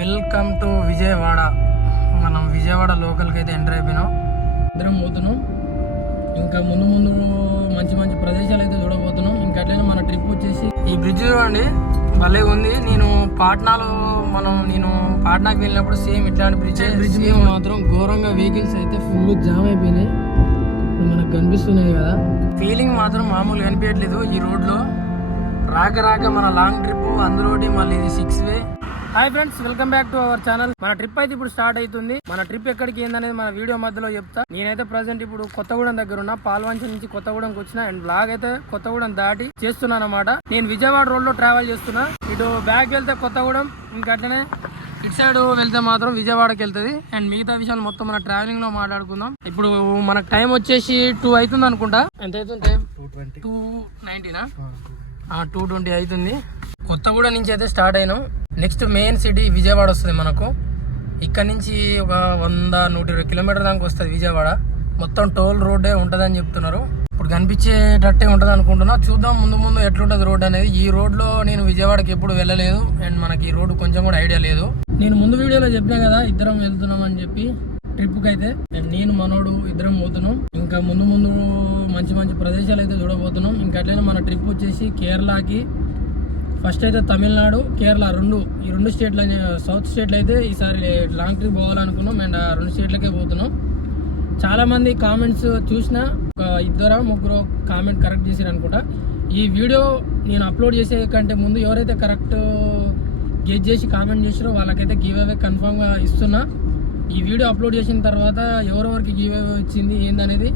Welcome to Vijayawada. మనం విజయవాడ లోకల్కి అయితే enter అయిపోయినాం. ఇద్దరం పోతున్నాం. ఇంకా ముందు ముందు మంచి మంచి ప్రదేశాలు అయితే చూడబోతున్నాం. ఇంకా అట్లనే మన ట్రిప్ వచ్చేసి ఈ బ్రిడ్జ్ చూడండి భలే ఉంది. నేను పాట్నాలో మనం నేను పాట్నాకి వెళ్ళినప్పుడు సేమ్ ఇట్లాంటి బ్రిడ్జ్ బ్రిడ్జ్ మీద మాత్రం ఘోరంగా వెహికల్స్ అయితే ఫుల్ జామ్ అయిపోయినాయి. ఇప్పుడు మనకు కనిపిస్తున్నాయి కదా. ఫీలింగ్ మాత్రం మామూలు కనిపించట్లేదు ఈ రోడ్లో రాక రాక మన లాంగ్ ట్రిప్ అందులోటి మళ్ళీ ఇది six way hi friends welcome back to our channel. మన ట్రిప్ అయితే ఇప్పుడు స్టార్ట్ అవుతుంది. మన ట్రిప్ ఎక్కడికి ఏందనేది మన వీడియో మధ్యలో చెప్తా. నేనైతే ప్రజెంట్ ఇప్పుడు కొత్తగూడెం దగ్గర ఉన్నా. పాల్వంచ నుంచి కొత్తగూడెంకి వచ్చిన అండ్ బ్లాగ్ అయితే కొత్తగూడెం దాటి చేస్తున్నాను అనమాట నేను విజయవాడ రోడ్లో ట్రావెల్ చేస్తున్నా. ఇటు బ్యాక్ వెళ్తే కొత్తగూడెం ఇంకా అట్లనే ఇటు సైడ్ వెళ్తే మాత్రం విజయవాడకి వెళ్తుంది. అండ్ మిగతా విషయాలు మొత్తం మన ట్రావెలింగ్లో మాట్లాడుకుందాం. ఇప్పుడు మనకు టైం వచ్చేసి టూ అవుతుంది అనుకుంటా. ఎంత అవుతుంది టైం టూ నైన్టీనా టూ ట్వంటీ అవుతుంది. కొత్తగూడెం నుంచి అయితే స్టార్ట్ అయినాం. నెక్స్ట్ మెయిన్ సిటీ విజయవాడ వస్తుంది మనకు. ఇక్కడ నుంచి ఒక వంద నూట ఇరవై కిలోమీటర్ దాకా వస్తుంది విజయవాడ. మొత్తం టోల్ రోడ్డే ఉంటుందని చెప్తున్నారు. ఇప్పుడు కనిపించేటట్టే ఉంటుంది అనుకుంటున్నా. చూద్దాం ముందు ముందు ఎట్లుంటుంది రోడ్ అనేది. ఈ రోడ్లో నేను విజయవాడకి ఎప్పుడు వెళ్ళలేదు. అండ్ మనకి ఈ రోడ్డు కొంచెం కూడా ఐడియా లేదు. నేను ముందు వీడియోలో చెప్పినా కదా ఇద్దరం వెళ్తున్నాం అని చెప్పి ట్రిప్కి అయితే అండ్ నేను మనోడు ఇద్దరం పోతున్నాం. ఇంకా ముందు ముందు మంచి మంచి ప్రదేశాలు అయితే చూడబోతున్నాం. ఇంకా అట్లనే మన ట్రిప్ వచ్చేసి కేరళకి ఫస్ట్ అయితే తమిళనాడు కేరళ రెండు ఈ రెండు స్టేట్ల సౌత్ స్టేట్లో అయితే ఈసారి లాంగ్ ట్రిప్ పోవాలనుకున్నాం అండ్ ఆ రెండు స్టేట్లకే పోతున్నాం. చాలామంది కామెంట్స్ చూసిన ఒక ఇద్దరు ముగ్గురు కామెంట్ కరెక్ట్ చేశారు అనుకుంటా. ఈ వీడియో నేను అప్లోడ్ చేసే కంటే ముందు ఎవరైతే కరెక్ట్ గెట్ చేసి కామెంట్ చేసారో వాళ్ళకైతే గివ్ అవే కన్ఫామ్గా ఇస్తున్నా. ఈ వీడియో అప్లోడ్ చేసిన తర్వాత ఎవరెవరికి గివ్ అవే వచ్చింది ఏందనేది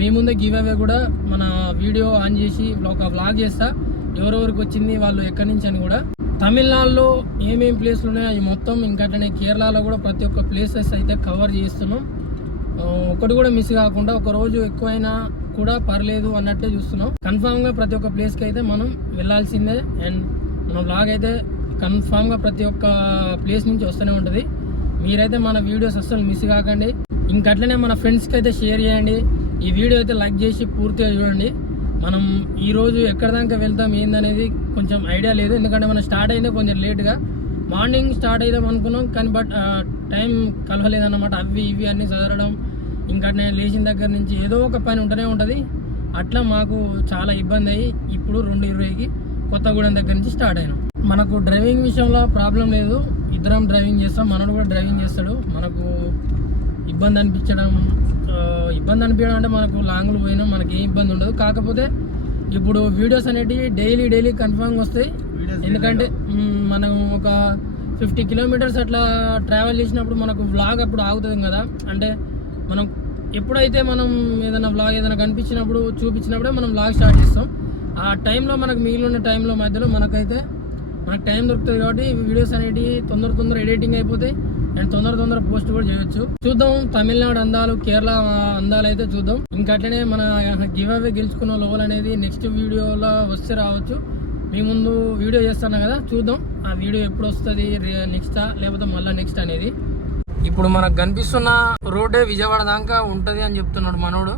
మీ ముందే గివ్ అవే కూడా మన వీడియో ఆన్ చేసి ఒక వ్లాగ్ చేస్తా. ఎవరెవరికి వచ్చింది వాళ్ళు ఎక్కడి నుంచి అని కూడా. తమిళనాడులో ఏమేం ప్లేస్లు ఉన్నాయో అవి మొత్తం ఇంకా అట్లనే కేరళలో కూడా ప్రతి ఒక్క ప్లేసెస్ అయితే కవర్ చేస్తున్నాం. ఒకటి కూడా మిస్ కాకుండా ఒక రోజు ఎక్కువైనా కూడా పర్లేదు అన్నట్టే చూస్తున్నాం. కన్ఫామ్గా ప్రతి ఒక్క ప్లేస్కి అయితే మనం వెళ్ళాల్సిందే. అండ్ మన బ్లాగ్ అయితే కన్ఫామ్గా ప్రతి ఒక్క ప్లేస్ నుంచి వస్తూనే ఉంటుంది. మీరైతే మన వీడియోస్ అస్సలు మిస్ కాకండి. ఇంకట్లనే మన ఫ్రెండ్స్కి అయితే షేర్ చేయండి. ఈ వీడియో అయితే లైక్ చేసి పూర్తిగా చూడండి. మనం ఈరోజు ఎక్కడ దాకా వెళ్తాం ఏందనేది కొంచెం ఐడియా లేదు. ఎందుకంటే మనం స్టార్ట్ అయిందే కొంచెం లేట్గా. మార్నింగ్ స్టార్ట్ అయిదాం అనుకున్నాం కానీ బట్ టైం కలవలేదన్నమాట. అవి ఇవి అన్నీ చదవడం ఇంకా నేను లేచిన దగ్గర నుంచి ఏదో ఒక పని ఉంటూనే ఉంటుంది. అట్లా మాకు చాలా ఇబ్బంది అయ్యి ఇప్పుడు రెండు ఇరవైకి కొత్తగూడెం దగ్గర నుంచి స్టార్ట్ అయినాం. మనకు డ్రైవింగ్ విషయంలో ప్రాబ్లం లేదు. ఇద్దరం డ్రైవింగ్ చేస్తాం మనోడు కూడా డ్రైవింగ్ చేస్తాడు. మనకు ఇబ్బంది అనిపించడం ఇబ్బంది అనిపించడం అంటే మనకు లాంగ్లు పోయినా మనకి ఏ ఇబ్బంది ఉండదు. కాకపోతే ఇప్పుడు వీడియోస్ అనేటివి డైలీ డైలీ కన్ఫామ్గా వస్తాయి. ఎందుకంటే మనం ఒక ఫిఫ్టీ కిలోమీటర్స్ అట్లా ట్రావెల్ చేసినప్పుడు మనకు వ్లాగ్ అప్పుడు ఆగుతుంది కదా. అంటే మనం ఎప్పుడైతే మనం ఏదైనా వ్లాగ్ ఏదైనా కనిపించినప్పుడు చూపించినప్పుడే మనం వ్లాగ్ స్టార్ట్ చేస్తాం. ఆ టైంలో మనకు మిగిలిన టైంలో మధ్యలో మనకైతే మనకు టైం దొరుకుతుంది కాబట్టి వీడియోస్ అనేటివి తొందర తొందర ఎడిటింగ్ అయిపోతాయి. అండ్ తొందర తొందర పోస్ట్ కూడా చేయొచ్చు. చూద్దాం తమిళనాడు అందాలు కేరళ అందాలు అయితే చూద్దాం. ఇంకా అట్లనే మన గివ్ అవే గెలుచుకున్న లోవల్ అనేది నెక్స్ట్ వీడియోలో వస్తే రావచ్చు. మీ ముందు వీడియో చేస్తాను కదా? చూద్దాం. ఆ వీడియో ఎప్పుడు వస్తుంది నెక్స్టా లేకపోతే మళ్ళీ నెక్స్ట్ అనేది. ఇప్పుడు మనకు కనిపిస్తున్న రోడ్డే విజయవాడ దాకా ఉంటుంది అని చెప్తున్నాడు మనోడు.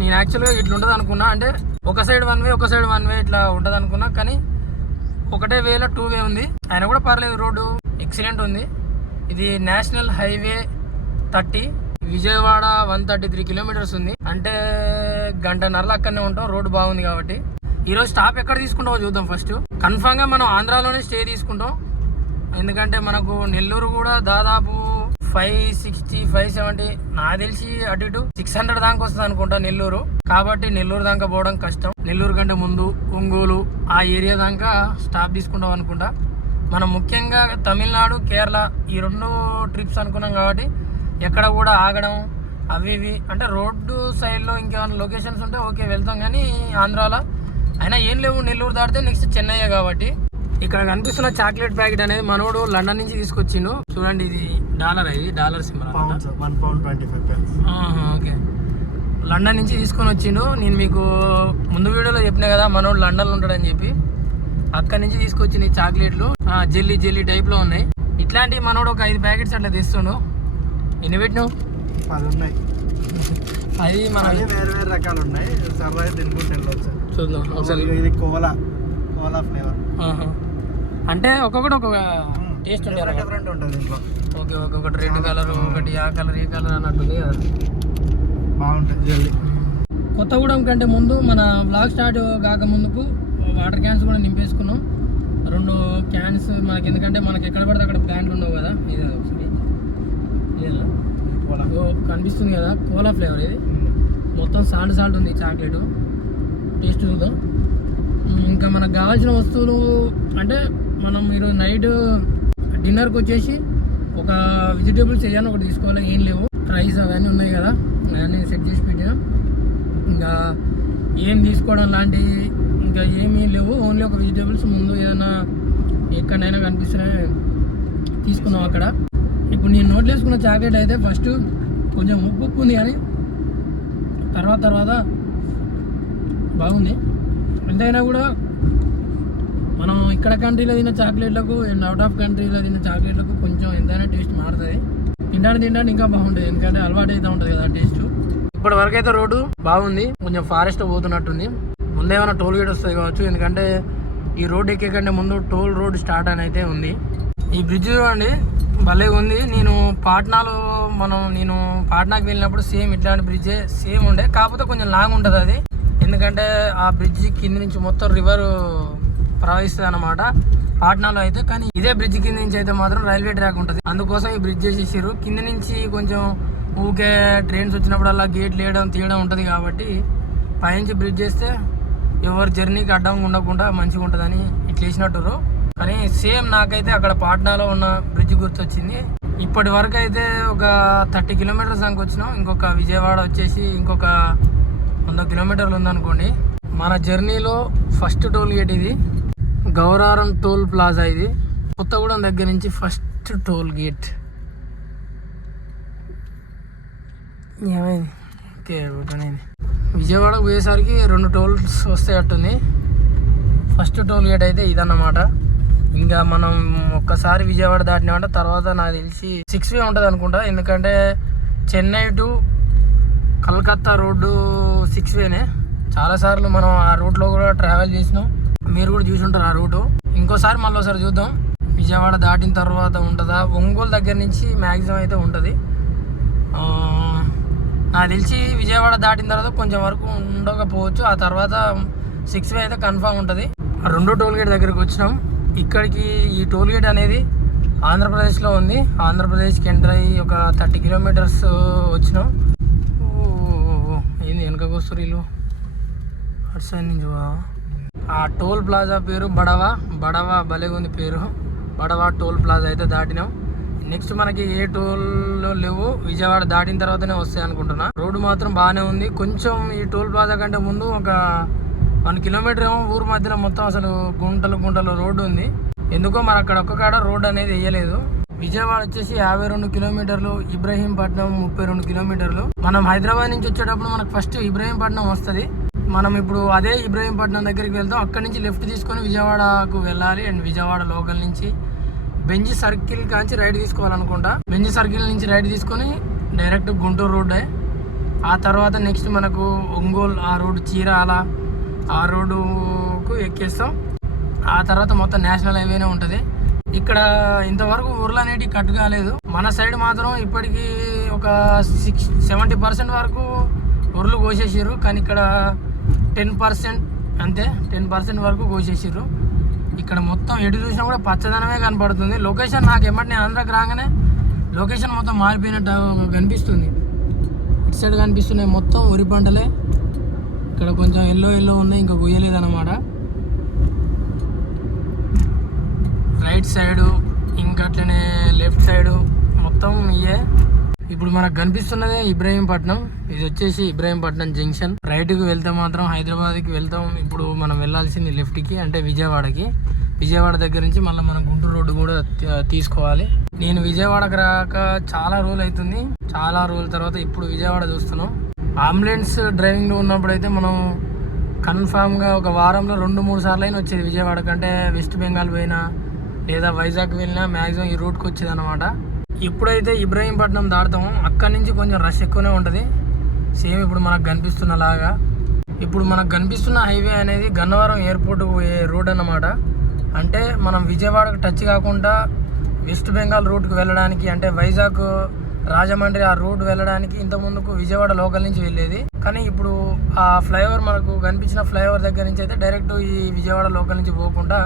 నేను యాక్చువల్గా ఇట్లా ఉంటుంది అనుకున్నా. అంటే ఒక సైడ్ వన్ వే ఒక సైడ్ వన్ వే ఇట్లా ఉంటుంది అనుకున్నా. కానీ ఒకటే వేలో టూ వే ఉంది. ఆయన కూడా పర్లేదు రోడ్డు ఎక్సలెంట్ ఉంది. ఇది national highway thirty. Vijayawada one thirty three kilometres ఉంది. అంటే గంటన్నరలో అక్కడనే ఉంటాం. రోడ్డు బాగుంది కాబట్టి. ఈరోజు స్టాప్ ఎక్కడ తీసుకుంటామో చూద్దాం ఫస్ట్. కన్ఫామ్గా మనం ఆంధ్రాలోనే స్టే తీసుకుంటాం. ఎందుకంటే మనకు నెల్లూరు కూడా దాదాపు ఫైవ్ సిక్స్టీ ఫైవ్ సెవెంటీ నాకు తెలిసి అటు ఇటు సిక్స్ హండ్రెడ్ దాకా వస్తుంది అనుకుంటా నెల్లూరు. కాబట్టి నెల్లూరు దాకా పోవడం కష్టం. నెల్లూరు కంటే ముందు ఒంగోలు ఆ ఏరియా దాకా స్టాప్ తీసుకుంటాం అనుకుంటా. మనం ముఖ్యంగా తమిళనాడు కేరళ ఈ రెండు ట్రిప్స్ అనుకున్నాం కాబట్టి ఎక్కడ కూడా ఆగడం అవి ఇవి అంటే రోడ్డు సైడ్లో ఇంకేమైనా లొకేషన్స్ ఉంటే ఓకే వెళ్తాం కానీ ఆంధ్రాలో. అయినా ఏం లేవు నెల్లూరు దాటితే నెక్స్ట్ చెన్నై కాబట్టి. ఇక్కడ కనిపిస్తున్న చాక్లెట్ ప్యాకెట్ అనేది మనోడు లండన్ నుంచి తీసుకొచ్చిండు. చూడండి ఇది డాలర్ ఇది dollar symbol pounds one pound twenty five pence okay. London నుంచి తీసుకొని వచ్చిండు. నేను మీకు ముందు వీడియోలో చెప్పినా కదా మనోడు లండన్లో ఉంటాడని చెప్పి. అక్కడి నుంచి తీసుకొచ్చిన చాక్లెట్లు జెల్లీ జెల్లీ టైప్లో ఉన్నాయి. ఇట్లాంటివి మనోడు ఒక ఐదు ప్యాకెట్స్ అట్లా తెస్తుండు. ఎన్ని పెట్టినావు? పది ఉన్నాయి అది మన వేరే వేరే రకాలు ఉన్నాయి సరదాగా తినుకుంటూ చూద్దాం ఒకసారి. ఇది కోలా కోలా ఫ్లేవర్. అంటే ఒక్కొక్కటి ఒక టేస్ట్ ఉంటాయి డిఫరెంట్ ఉంటుంది ఇంట్లో. ఓకే ఒకటి రెడ్ కలర్ ఒకటి ఆ కలర్ ఈ కలర్ అన్నట్టుంది కదా. బాగుంటుంది. జల్లి. కొత్తగూడెం కంటే ముందు మన బ్లాగ్ స్టార్ట్ కాక ముందుకు వాటర్ క్యాన్స్ కూడా నింపేసుకున్నాం. రెండు క్యాన్స్ మనకి ఎందుకంటే మనకి ఎక్కడ పడితే అక్కడ ప్లాంట్లు ఉండవు కదా. ఇదే ఒకసారి కనిపిస్తుంది కదా. కోలా ఫ్లేవర్ ఇది. మొత్తం సాల్ట్ సాల్ట్ ఉంది చాక్లెట్. టేస్ట్ చూద్దాం. ఇంకా మనకు కావాల్సిన వస్తువులు అంటే మనం ఈరోజు నైట్ డిన్నర్కి వచ్చేసి ఒక వెజిటేబుల్స్ ఏదైనా ఒకటి తీసుకోవాలి. ఏం లేవు. రైస్ అవన్నీ ఉన్నాయి కదా. అవన్నీ సెట్ చేసి పెట్టినా. ఇంకా ఏం తీసుకోవడం లాంటివి ఇంకా ఏమీ లేవు. ఓన్లీ ఒక వెజిటేబుల్స్ ముందు ఏదైనా ఎక్కడైనా కనిపిస్తే తీసుకున్నాం అక్కడ. ఇప్పుడు నేను నోట్లో వేసుకున్న చాక్లెట్ అయితే ఫస్ట్ కొంచెం ఉప్పు ఉప్పు ఉంది కానీ తర్వాత తర్వాత బాగుంది. ఎంతైనా కూడా మనం ఇక్కడ కంట్రీలో తిన్న చాక్లెట్లకు అండ్ అవుట్ ఆఫ్ కంట్రీలో తిన్న చాక్లెట్లకు కొంచెం ఎంతైనా టేస్ట్ మారుతుంది తినడానికి తినడానికి ఇంకా బాగుంటుంది. ఎందుకంటే అలవాటు అయితే ఉంటుంది కదా టేస్ట్ ఇప్పటి వరకు అయితే రోడ్డు బాగుంది. కొంచెం ఫారెస్ట్ పోతున్నట్టుంది. ముందేమైనా టోల్ గేట్ వస్తుంది కావచ్చు ఎందుకంటే ఈ రోడ్ ఎక్కే కంటే ముందు టోల్ రోడ్ స్టార్ట్ అని అయితే ఉంది. ఈ బ్రిడ్జ్ చూడండి భలే ఉంది. నేను పాట్నాలో మనం నేను పాట్నాకి వెళ్ళినప్పుడు సేమ్ ఇట్లాంటి బ్రిడ్జే సేమ్ ఉండే. కాకపోతే కొంచెం లాంగ్ ఉంటుంది అది. ఎందుకంటే ఆ బ్రిడ్జ్ కింద నుంచి మొత్తం రివర్ ప్రవహిస్తుంది అనమాట పాట్నాలో అయితే. కానీ ఇదే బ్రిడ్జ్ కింద నుంచి అయితే మాత్రం రైల్వే ట్రాక్ ఉంటుంది. అందుకోసం ఈ బ్రిడ్జ్ చేసేసారు కింద నుంచి కొంచెం ఊకే ట్రైన్స్ వచ్చినప్పుడల్లా గేట్లు వేయడం తీయడం ఉంటుంది కాబట్టి పైనుంచి బ్రిడ్జ్ చేస్తే ఎవరి జర్నీకి అడ్డంగా ఉండకుండా మంచిగా ఉంటుందని ఇట్లా వేసినట్టురు కానీ సేమ్ నాకైతే అక్కడ పాట్నాలో ఉన్న బ్రిడ్జ్ గుర్తొచ్చింది. ఇప్పటి వరకు అయితే ఒక థర్టీ కిలోమీటర్స్ దానికి వచ్చినాం. ఇంకొక విజయవాడ వచ్చేసి ఇంకొక వంద కిలోమీటర్లు ఉందనుకోండి. మన జర్నీలో ఫస్ట్ టోల్ గేట్ ఇది. గౌరారం టోల్ ప్లాజా ఇది. కొత్తగూడెం దగ్గర నుంచి ఫస్ట్ టోల్ గేట్ ఏమైంది? ఓకే ఓకేనండి విజయవాడకు పోయేసరికి రెండు టోల్స్ వస్తాయట్టుంది ఫస్ట్ టోల్ గేట్ అయితే ఇదన్నమాట. ఇంకా మనం ఒక్కసారి విజయవాడ దాటినామంటే తర్వాత నాకు తెలిసి సిక్స్ వే ఉంటుంది అనుకుంటా. ఎందుకంటే Chennai to Calcutta road six వేనే. చాలాసార్లు మనం ఆ రూట్లో కూడా ట్రావెల్ చేసినాం. మీరు కూడా చూసి ఉంటారు ఆ రూటు. ఇంకోసారి మళ్ళీ ఒకసారి చూద్దాం. విజయవాడ దాటిన తర్వాత ఉంటుందా? ఒంగోలు దగ్గర నుంచి మ్యాక్సిమం అయితే ఉంటుంది. నాకు తెలిసి విజయవాడ దాటిన తర్వాత కొంచెం వరకు ఉండకపోవచ్చు. ఆ తర్వాత సిక్స్ వే అయితే కన్ఫామ్ ఉంటుంది. రెండో టోల్ గేట్ దగ్గరికి వచ్చినాం. ఇక్కడికి ఈ టోల్ గేట్ అనేది ఆంధ్రప్రదేశ్లో ఉంది. ఆంధ్రప్రదేశ్కి ఎంటర్ అయ్యి ఒక థర్టీ కిలోమీటర్స్ వచ్చినాం. ఏంది వెనకకు వస్తారు అటు సైడ్ నుంచి ఆ టోల్ ప్లాజా పేరు బడవా. బడవా భలేగుంది ఉంది పేరు. బడవా టోల్ ప్లాజా అయితే దాటినాం. నెక్స్ట్ మనకి ఏ టోల్ లేవు విజయవాడ దాటిన తర్వాతనే వస్తాయి అనుకుంటున్నా. రోడ్డు మాత్రం బాగానే ఉంది. కొంచెం ఈ టోల్ ప్లాజా కంటే ముందు ఒక వన్ కిలోమీటర్ ఏమో ఊరు మధ్యలో మొత్తం అసలు గుంటలు గుంటలు రోడ్డు ఉంది. ఎందుకో మరి అక్కడ ఒక్క కాడ రోడ్డు అనేది వేయలేదు. విజయవాడ వచ్చేసి యాభై రెండు కిలోమీటర్లు ఇబ్రహీంపట్నం ముప్పై రెండు కిలోమీటర్లు. మనం హైదరాబాద్ నుంచి వచ్చేటప్పుడు మనకు ఫస్ట్ ఇబ్రహీంపట్నం వస్తుంది. మనం ఇప్పుడు అదే ఇబ్రహీంపట్నం దగ్గరికి వెళ్తాం. అక్కడి నుంచి లెఫ్ట్ తీసుకొని విజయవాడకు వెళ్ళాలి. అండ్ విజయవాడ లోకల్ నుంచి బెంజి సర్కిల్ కాంచి రైట్ తీసుకోవాలనుకుంటా. బెంజి సర్కిల్ నుంచి రైట్ తీసుకొని డైరెక్ట్ గుంటూరు రోడ్డే. ఆ తర్వాత నెక్స్ట్ మనకు ఒంగోలు ఆ రోడ్డు చీరాల ఆ రోడ్డుకు ఎక్కేస్తాం. ఆ తర్వాత మొత్తం నేషనల్ హైవేనే ఉంటుంది. ఇక్కడ ఇంతవరకు ఊర్లు అనేటివి కట్ కాలేదు. మన సైడ్ మాత్రం ఇప్పటికీ ఒక సిక్స్ సెవెంటీ పర్సెంట్ వరకు ఊర్లు కోసేసారు కానీ ఇక్కడ టెన్ పర్సెంట్ అంతే టెన్ పర్సెంట్ వరకు కోసేసారు ఇక్కడ మొత్తం ఎటు చూసినా కూడా పచ్చదనమే కనపడుతుంది. లొకేషన్ నాకు ఎమ్మటి నేను ఆంధ్రాకి రాగానే లొకేషన్ మొత్తం మారిపోయినట్టు కనిపిస్తుంది. ఇటు సైడ్ కనిపిస్తున్నాయి మొత్తం ఉరి పంటలే. ఇక్కడ కొంచెం ఎల్లో ఎల్లో ఉన్నాయి ఇంకా కొయ్యలేదు రైట్ సైడు ఇంకా అట్లనే లెఫ్ట్ సైడు మొత్తం ఇయే ఇప్పుడు మనకు కనిపిస్తున్నదే ఇబ్రహీంపట్నం. ఇది వచ్చేసి ఇబ్రహీంపట్నం జంక్షన్. రైట్కి వెళ్తే మాత్రం హైదరాబాద్కి వెళ్తాం. ఇప్పుడు మనం వెళ్ళాల్సింది లెఫ్ట్కి అంటే విజయవాడకి. విజయవాడ దగ్గర నుంచి మళ్ళీ మనం గుంటూరు రోడ్డు కూడా తీసుకోవాలి. నేను విజయవాడకి రాక చాలా రోజులు అవుతుంది. చాలా రోజుల తర్వాత ఇప్పుడు విజయవాడ చూస్తున్నాం. అంబులెన్స్ డ్రైవింగ్లో ఉన్నప్పుడు అయితే మనం కన్ఫామ్గా ఒక వారంలో రెండు మూడు సార్లు అయినా వచ్చేది విజయవాడ కంటే వెస్ట్ బెంగాల్ పోయినా లేదా వైజాగ్ వెళ్ళినా మ్యాక్సిమం ఈ రూట్కి వచ్చేది అనమాట ఇప్పుడైతే ఇబ్రహీంపట్నం దాడతాము అక్కడి నుంచి కొంచెం రష్ ఎక్కువనే ఉంటుంది. సేమ్ ఇప్పుడు మనకు కనిపిస్తున్నలాగా ఇప్పుడు మనకు కనిపిస్తున్న హైవే అనేది గన్నవరం ఎయిర్పోర్ట్ పోయే రోడ్ అన్నమాట. అంటే మనం విజయవాడకు టచ్ కాకుండా వెస్ట్ బెంగాల్ రూట్కి వెళ్ళడానికి అంటే వైజాగ్ రాజమండ్రి ఆ రూట్ వెళ్ళడానికి ఇంతకుముందుకు విజయవాడ లోకల్ నుంచి వెళ్ళేది. కానీ ఇప్పుడు ఆ ఫ్లైఓవర్ మనకు కనిపించిన ఫ్లైఓవర్ దగ్గర నుంచి అయితే డైరెక్ట్ ఈ విజయవాడ లోకల్ నుంచి పోకుండా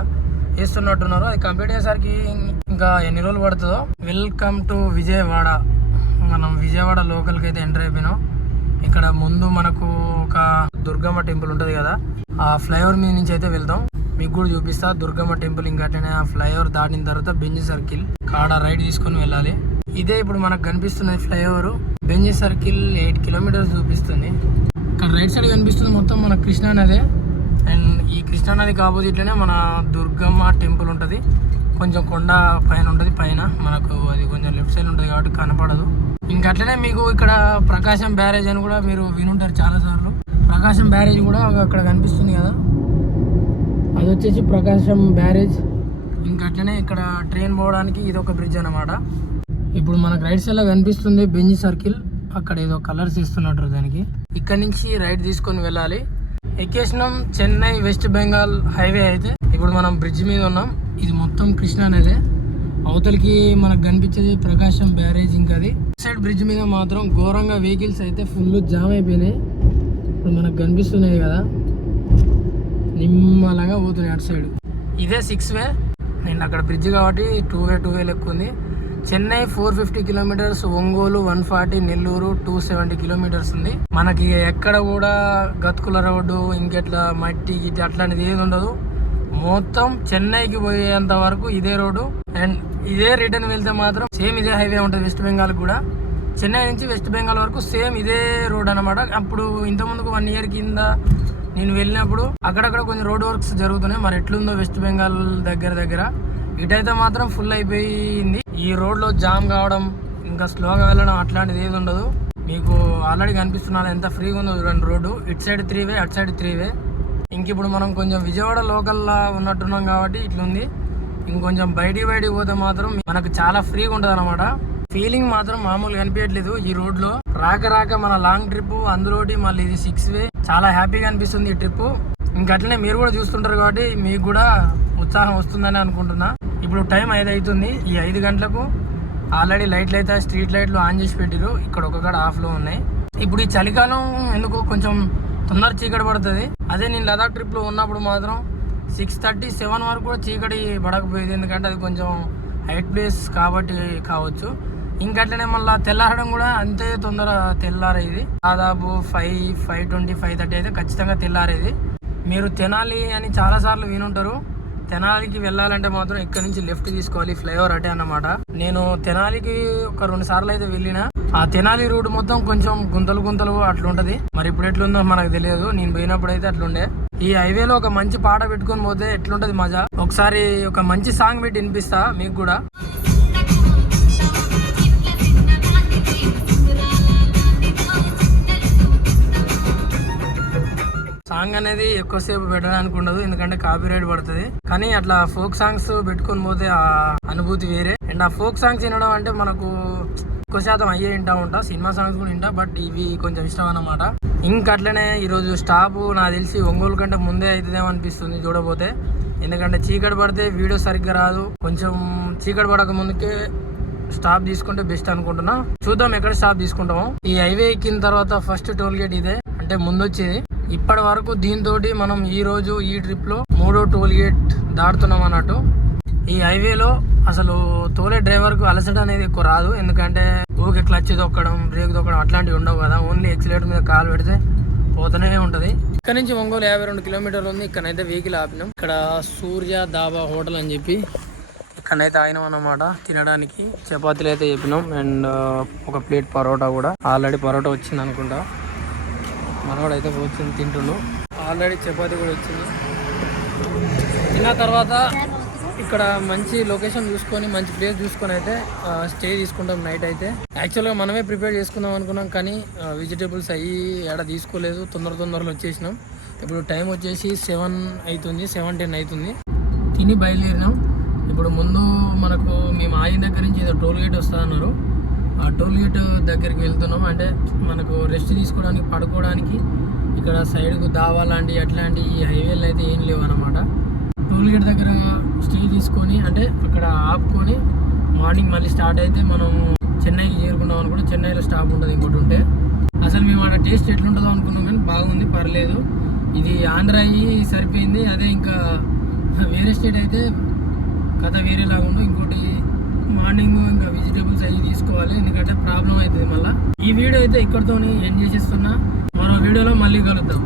వేస్తున్నట్టున్నారు అది కంప్లీట్ అయ్యేసరికి ఇంకా ఎన్ని రోజులు పడుతుందో. Welcome to Vijayawada. మనం విజయవాడ లోకల్కి అయితే ఎంటర్ అయిపోయినాం. ఇక్కడ ముందు మనకు ఒక దుర్గమ్మ టెంపుల్ ఉంటుంది కదా ఆ ఫ్లైఓవర్ మీద నుంచి అయితే వెళ్తాం మీకు కూడా చూపిస్తా దుర్గమ్మ టెంపుల్ ఇంకా అట్లనే ఆ ఫ్లైఓవర్ దాటిన తర్వాత బెంజ్ సర్కిల్ కాడ రైడ్ తీసుకొని వెళ్ళాలి. ఇదే ఇప్పుడు మనకు కనిపిస్తున్నది flyover. Benz circle eight kilometres చూపిస్తుంది. ఇక్కడ రైట్ సైడ్ కనిపిస్తుంది మొత్తం మన కృష్ణా నదే అండ్ ఈ కృష్ణా నదికి ఆపోజిట్లోనే మన దుర్గమ్మ టెంపుల్ ఉంటుంది. కొంచెం కొండ పైన ఉంటుంది పైన మనకు అది కొంచెం లెఫ్ట్ సైడ్ ఉంటుంది కాబట్టి కనపడదు. ఇంకా అట్లనే మీకు ఇక్కడ ప్రకాశం బ్యారేజ్ అని కూడా మీరు వినుంటారు చాలా సార్లు ప్రకాశం బ్యారేజ్ కూడా అక్కడ కనిపిస్తుంది కదా. అది వచ్చేసి ప్రకాశం బ్యారేజ్. ఇంకా అట్లనే ఇక్కడ ట్రైన్ పోవడానికి ఇది ఒక బ్రిడ్జ్ అన్నమాట. ఇప్పుడు మనకు రైట్ సైడ్లో కనిపిస్తుంది బెంజ్ సర్కిల్. అక్కడ ఏదో కలర్స్ ఇస్తున్నట్టు దానికి. ఇక్కడ నుంచి రైట్ తీసుకొని వెళ్ళాలి. ఎక్కేసినాం చెన్నై వెస్ట్ బెంగాల్ హైవే అయితే. ఇప్పుడు మనం బ్రిడ్జ్ మీద ఉన్నాం. ఇది మొత్తం కృష్ణా నదే. అవతలికి మనకు కనిపించేది ప్రకాశం బ్యారేజ్ ఇంకా అది సైడ్ బ్రిడ్జ్ మీద మాత్రం ఘోరంగా వెహికల్స్ అయితే ఫుల్ జామ్ అయిపోయినాయి. ఇప్పుడు మనకు కనిపిస్తున్నాయి కదా. నిమ్మలంగా పోతున్నాయి అటు సైడ్. ఇదే సిక్స్ వే నేను అక్కడ బ్రిడ్జ్ కాబట్టి టూ వే టూ వే లెక్క ఉంది Chennai four fifty kilometres Ongole one forty Nellore two seventy kilometres ఉంది. మనకి ఎక్కడ కూడా గతుకుల రోడ్డు ఇంకెట్లా మట్టి ఇది అట్లాంటిది ఏది ఉండదు. మొత్తం చెన్నైకి పోయేంత వరకు ఇదే రోడ్డు. అండ్ ఇదే రిటర్న్ వెళ్తే మాత్రం సేమ్ ఇదే హైవే ఉంటుంది వెస్ట్ బెంగాల్ కూడా. చెన్నై నుంచి వెస్ట్ బెంగాల్ వరకు సేమ్ ఇదే రోడ్ అన్నమాట. అప్పుడు ఇంతకుముందుకు వన్ ఇయర్ కింద నేను వెళ్ళినప్పుడు అక్కడక్కడ కొంచెం రోడ్ వర్క్స్ జరుగుతున్నాయి. మరి ఎట్లుందో వెస్ట్ బెంగాల్ దగ్గర దగ్గర. ఇటైతే మాత్రం ఫుల్ అయిపోయింది. ఈ రోడ్లో జామ్ కావడం ఇంకా స్లోగా వెళ్ళడం అట్లాంటిది ఏది ఉండదు. మీకు ఆల్రెడీ కనిపిస్తున్నారు ఎంత ఫ్రీగా ఉందో చూడండి రోడ్డు. ఇటు సైడ్ త్రీ వే అటు సైడ్ త్రీ వే ఇంక ఇప్పుడు మనం కొంచెం విజయవాడ లోకల్లా ఉన్నట్టున్నాం కాబట్టి ఇట్లుంది. ఇంకొంచెం బయటికి బయటికి పోతే మాత్రం మనకు చాలా ఫ్రీగా ఉంటుంది అనమాట ఫీలింగ్ మాత్రం మామూలుగా కనిపించట్లేదు ఈ రోడ్లో రాక రాక మన లాంగ్ ట్రిప్ అందులోటి మళ్ళీ ఇది సిక్స్ వే చాలా హ్యాపీగా అనిపిస్తుంది ఈ ట్రిప్ ఇంకట్లనే మీరు కూడా చూస్తుంటారు కాబట్టి మీకు కూడా ఉత్సాహం వస్తుందని అనుకుంటున్నా. ఇప్పుడు టైం ఐదు అవుతుంది ఈ ఐదు గంటలకు ఆల్రెడీ లైట్లు అయితే స్ట్రీట్ లైట్లు ఆన్ చేసి పెట్టిరు ఇక్కడ ఒక కాడ ఉన్నాయి. ఇప్పుడు ఈ చలికాలం ఎందుకు కొంచెం తొందర చీకటి పడుతుంది. అదే నేను లదాఖ్ ట్రిప్లో ఉన్నప్పుడు మాత్రం సిక్స్ థర్టీ సెవెన్ వరకు కూడా చీకటి పడకపోయేది. ఎందుకంటే అది కొంచెం హైట్ ప్లేస్ కాబట్టి కావచ్చు. ఇంకట్లనే మళ్ళీ తెల్లారడం కూడా అంతే తొందర తెల్లారేది. దాదాపు five five twenty five thirty అయితే ఖచ్చితంగా తెల్లారేది. మీరు తెనాలి అని చాలాసార్లు వినుంటారు. తెనాలికి వెళ్ళాలంటే మాత్రం ఇక్కడ నుంచి లెఫ్ట్ తీసుకోవాలి ఫ్లైఓవర్ అటే అన్నమాట. నేను తెనాలికి ఒక రెండు సార్లు అయితే వెళ్ళిన. ఆ తెనాలి రోడ్ మొత్తం కొంచెం గుంతలు గుంతలు అట్లుంటది. మరి ఇప్పుడు ఎట్లుందో మనకు తెలియదు. నేను పోయినప్పుడు అయితే అట్లుండే. ఈ హైవేలో ఒక మంచి పాట పెట్టుకొని పోతే ఎట్లుంటది మజా? ఒకసారి ఒక మంచి సాంగ్ పెట్టి వినిపిస్తా మీకు కూడా. సాంగ్ అనేది ఎక్కువసేపు పెట్టడానికి ఉండదు ఎందుకంటే కాపీ రైట్ పడుతుంది. కానీ అట్లా ఫోక్ సాంగ్స్ పెట్టుకొని పోతే ఆ అనుభూతి వేరే. అండ్ ఆ ఫోక్ సాంగ్స్ వినడం అంటే మనకు ఎక్కువ శాతం అయ్యే వింటా ఉంటా సినిమా సాంగ్స్ కూడా వింటా బట్ ఇవి కొంచెం ఇష్టం అన్నమాట. ఇంకా అట్లనే ఈరోజు స్టాప్ నాకు తెలిసి ఒంగోలు కంటే ముందే అవుతుందేమో అనిపిస్తుంది చూడబోతే. ఎందుకంటే చీకటి పడితే వీడియో సరిగ్గా రాదు. కొంచెం చీకటి పడక ముందుకే స్టాప్ తీసుకుంటే బెస్ట్ అనుకుంటున్నా. చూద్దాం ఎక్కడ స్టాప్ తీసుకుంటాము. ఈ హైవే ఎక్కిన తర్వాత ఫస్ట్ టోల్ గేట్ ఇదే. అంటే ముందు వచ్చేది ఇప్పటి వరకు దీంతో మనం ఈ రోజు ఈ ట్రిప్లో మూడో టోల్ గేట్ దాటుతున్నాం అన్నట్టు. ఈ హైవేలో అసలు తోలే డ్రైవర్కు అలసట అనేది ఎక్కువ రాదు. ఎందుకంటే ఊరికే క్లచ్ తొక్కడం బ్రేక్ తొక్కడం అట్లాంటివి ఉండవు కదా. ఓన్లీ ఎక్సిలేటర్ మీద కాలు పెడితే పోతూనే ఉంటది. ఇక్కడ నుంచి ఒంగోలు యాభై రెండు కిలోమీటర్లు ఉంది. ఇక్కడైతే వెహికల్ ఆపినాం. ఇక్కడ సూర్య దాబా హోటల్ అని చెప్పి ఇక్కడైతే ఆగినాం అన్నమాట. తినడానికి చపాతీలు అయితే చెప్పినాం. అండ్ ఒక ప్లేట్ పరోటా కూడా. ఆల్రెడీ పరోటా వచ్చింది అనుకుంటా మనవాడు అయితే వచ్చింది తింటుండు. ఆల్రెడీ చపాతి కూడా వచ్చింది తిన్న తర్వాత ఇక్కడ మంచి లొకేషన్ చూసుకొని మంచి ప్లేస్ చూసుకొని అయితే స్టే తీసుకుంటాం నైట్ అయితే. యాక్చువల్గా మనమే ప్రిపేర్ చేసుకుందాం అనుకున్నాం కానీ వెజిటేబుల్స్ అయ్యి ఎడ తీసుకోలేదు. తొందర తొందరలో వచ్చేసినాం. ఇప్పుడు టైం వచ్చేసి సెవెన్ అవుతుంది సెవెన్ టెన్ అవుతుంది తిని బయలుదేరినాం. ఇప్పుడు ముందు మనకు మేము ఆగిన దగ్గర నుంచి ఏదో టోల్ గేట్ వస్తా అన్నారు. ఆ టోల్ గేట్ దగ్గరికి వెళ్తున్నాం. అంటే మనకు రెస్ట్ తీసుకోవడానికి పడుకోవడానికి ఇక్కడ సైడ్కు దావా లాంటి అట్లాంటి ఈ హైవేలు అయితే ఏం లేవు అనమాట టోల్ గేట్ దగ్గర స్టే తీసుకొని అంటే అక్కడ ఆపుకొని మార్నింగ్ మళ్ళీ స్టార్ట్ అయితే మనం చెన్నైకి చేరుకున్నాం అనుకుంటే చెన్నైలో స్టాప్ ఉంటుంది ఇంకోటి ఉంటే. అసలు మేము ఆడ టేస్ట్ ఎట్లుంటుందో అనుకున్నాం కానీ బాగుంది పర్లేదు. ఇది ఆంధ్ర అయ్యి సరిపోయింది. అదే ఇంకా వేరే స్టేట్ అయితే కథ వేరేలాగా ఉండు ఇంకోటి మార్నింగ్ ఇంకా వెజిటేబుల్స్ అవి తీసుకోవాలి. ఎందుకంటే ప్రాబ్లం అవుతుంది మళ్ళీ. ఈ వీడియో అయితే ఇక్కడితో ఎండ్ చేసేస్తున్నా. మరో వీడియోలో మళ్ళీ కలుద్దాం.